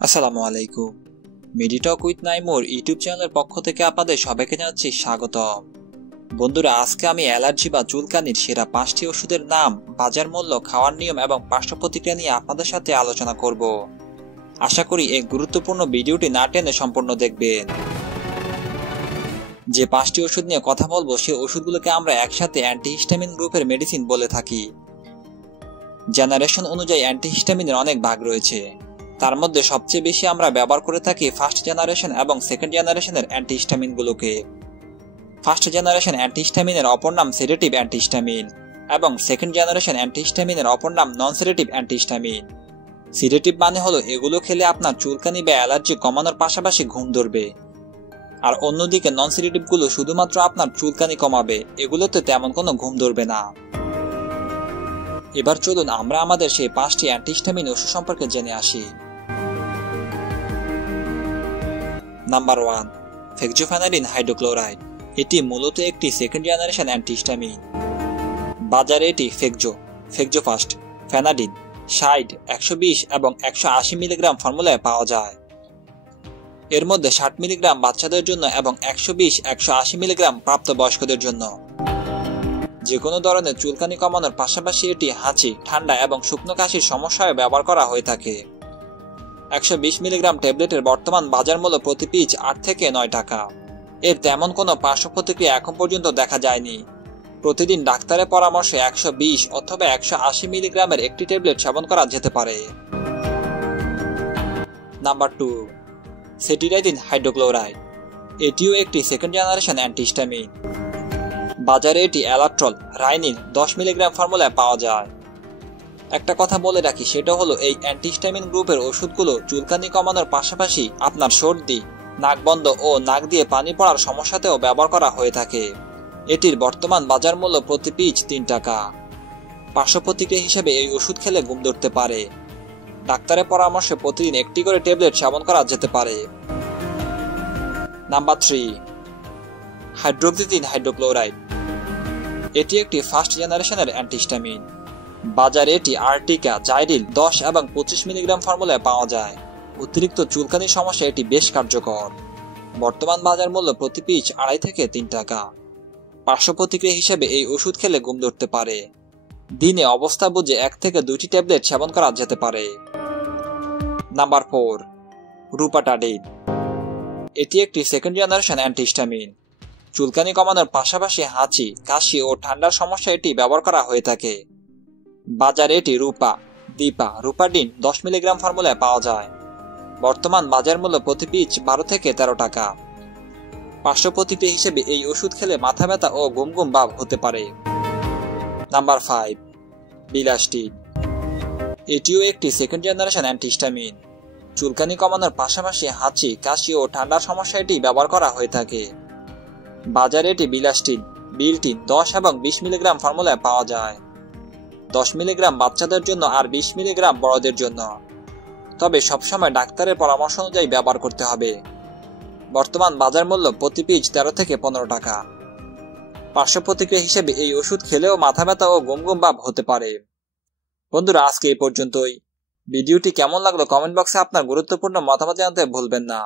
আসসালামু আলাইকুম। মেডিটক with Naimur YouTube চ্যানেলের পক্ষ থেকে আপনাদের সবাইকে জানাচ্ছি স্বাগতম। বন্ধুরা, আজকে আমি অ্যালার্জি বা চুলকানির সেরা 5টি ওষুধের নাম, বাজার মূল্য, খাওয়ার নিয়ম এবং পার্শ্ব প্রতিক্রিয়া নিয়ে আপনাদের সাথে আলোচনা করব। আশা করি এই গুরুত্বপূর্ণ ভিডিওটি না টেনে সম্পূর্ণ দেখবেন। যে 5টি ওষুধ নিয়ে কথা বলবো সেই ওষুধগুলোকে আমরা একসাথে অ্যান্টিহিস্টামিন গ্রুপের মেডিসিন বলে থাকি। জেনারেশন অনুযায়ী অ্যান্টিহিস্টামিনের অনেক ভাগ রয়েছে। তার মধ্যে সবচেয়ে বেশি আমরা ব্যবহার করে থাকি ফার্স্ট জেনারেশন এবং সেকেন্ড জেনারেশনের অ্যান্টিহিস্টামিনগুলোকে। ফার্স্ট জেনারেশন অ্যান্টিহিস্টামিনের অপর নাম সেডেটিভ অ্যান্টিহিস্টামিন এবং সেকেন্ড জেনারেশন অ্যান্টিহিস্টামিনের অপর নাম নন সেডেটিভ অ্যান্টিহিস্টামিন। সেডেটিভ মানে হলো এগুলো খেলে আপনার চুলকানি বা অ্যালার্জি কমানোর পাশাপাশি ঘুম ধরবে, আর অন্যদিকে নন সেডেটিভগুলো শুধুমাত্র আপনার চুলকানি কমাবে, এগুলোতে তেমন কোনো ঘুম ধরবে না। এবার চলুন আমরা আমাদের সেই 5টি অ্যান্টিহিস্টামিন ওষুধ সম্পর্কে জেনে আসি। Number 1, fexofenadine hydrochloride. এটি মূলত একটি সেকেন্ড জেনারেশন অ্যান্টিহিস্টামিন। বাজারে এটি ফেক্সোফাস্ট, ফেনাডিন, 60, 120 এবং 180 মিলিগ্রাম ফর্মুলায় পাওয়া যায়। এর মধ্যে 60 মিলিগ্রাম বাচ্চাদের জন্য এবং 120, 180 মিলিগ্রাম প্রাপ্তবয়স্কদের জন্য। যে কোনো ধরনের চুলকানি কমানোর পাশাপাশি এটি হাঁচি, ঠান্ডা এবং শুকনো কাশির সমস্যায় ব্যবহার করা হয়ে থাকে। 120 মিলিগ্রাম ট্যাবলেটের বর্তমান বাজার মূল্য প্রতি পিস 8 থেকে 9 টাকা। এর তেমন কোনো পার্শ্ব প্রতিক্রিয়া এখন পর্যন্ত দেখা যায়নি। প্রতিদিন ডাক্তারের পরামর্শে 120 অথবা 180 মিলিগ্রামের একটি ট্যাবলেট সেবন করা যেতে পারে। Number 2, cetirizine hydrochloride. এটিও একটি সেকেন্ড জেনারেশন অ্যান্টিহিস্টামিন। বাজারে এটি অ্যালাট্রল, রাইনিন 10 মিলিগ্রাম ফর্মুলায় পাওয়া যায়। একটা কথা বলে রাখি, সেটা হলো এই অ্যান্টিহিস্টামিন গ্রুপের ওষুধগুলো চুলকানি কমানোর পাশাপাশি আপনার সর্দি, নাক বন্ধ ও নাক দিয়ে পানি পড়ার সমস্যাতেও ব্যবহার করা হয়ে থাকে। এটির বর্তমান বাজার মূল্য প্রতি পিস 3 টাকা। পার্শ্ব প্রতিক্রিয়া হিসেবে এই ওষুধ খেলে ঘুম ধরতে পারে। ডাক্তারের পরামর্শে প্রতিদিন একটি করে ট্যাবলেট সেবন করা যেতে পারে। Number 3, hydroxyzine hydrochloride. এটি একটি ফার্স্ট জেনারেশনের অ্যান্টিহিস্টামিন। বাজারে এটি আর্টিকা, জাইরিল 10 এবং 25 মিলিগ্রাম ফর্মুলায় পাওয়া যায়। অতিরিক্ত চুলকানির সমস্যা এটি বেশ কার্যকর। বর্তমান বাজার মূল্য প্রতি পিস 2.5 থেকে 3 টাকা। পার্শ্ব প্রতিক্রিয়া হিসেবে এই ওষুধ খেলে ঘুম ধরতে পারে। দিনে অবস্থা বুঝে 1 থেকে 2টি ট্যাবলেট সেবন করা যেতে পারে। Number 4, rupatadine. এটি একটি সেকেন্ড জেনারেশন অ্যান্টিহিস্টামিন। চুলকানি কমানোর পাশাপাশি হাঁচি, কাশি ও ঠান্ডার সমস্যা এটি ব্যবহার করা হয়ে থাকে। বাজারে এটি রুপাডিন 10 মিলিগ্রাম ফর্মুলায় পাওয়া যায়। বর্তমান বাজার মূল্য প্রতি পিস 12 থেকে 13 টাকা। পার্শ্ব প্রতিক্রিয়া হিসেবে এই ওষুধ খেলে মাথা ব্যথা ও ঘুম ঘুম ভাব হতে পারে। Number 5, bilastine. এটিও একটি সেকেন্ড জেনারেশন অ্যান্টিহিস্টামিন। চুলকানি কমানোর পাশাপাশি হাঁচি, কাশি ও ঠান্ডার সমস্যা এটি ব্যবহার করা হয়ে থাকে। বাজারে এটি বিলটিন 10 এবং 20 মিলিগ্রাম ফর্মুলায় পাওয়া যায়। 10 মিলিগ্রাম বাচ্চাদের জন্য আর 20 মিলিগ্রাম বড়দের জন্য। তবে সবসময় ডাক্তারের পরামর্শ অনুযায়ী ব্যবহার করতে হবে। বর্তমান বাজার মূল্য প্রতি পিস 13 থেকে 15 টাকা। পার্শ্ব প্রতিক্রিয়া হিসেবে এই ওষুধ খেলেও মাথা ব্যথা ও ঘুম ঘুম ভাব হতে পারে। বন্ধুরা, আজকে এই পর্যন্তই। ভিডিওটি কেমন লাগলো কমেন্ট বক্সে আপনার গুরুত্বপূর্ণ মতামত জানাতে ভুলবেন না।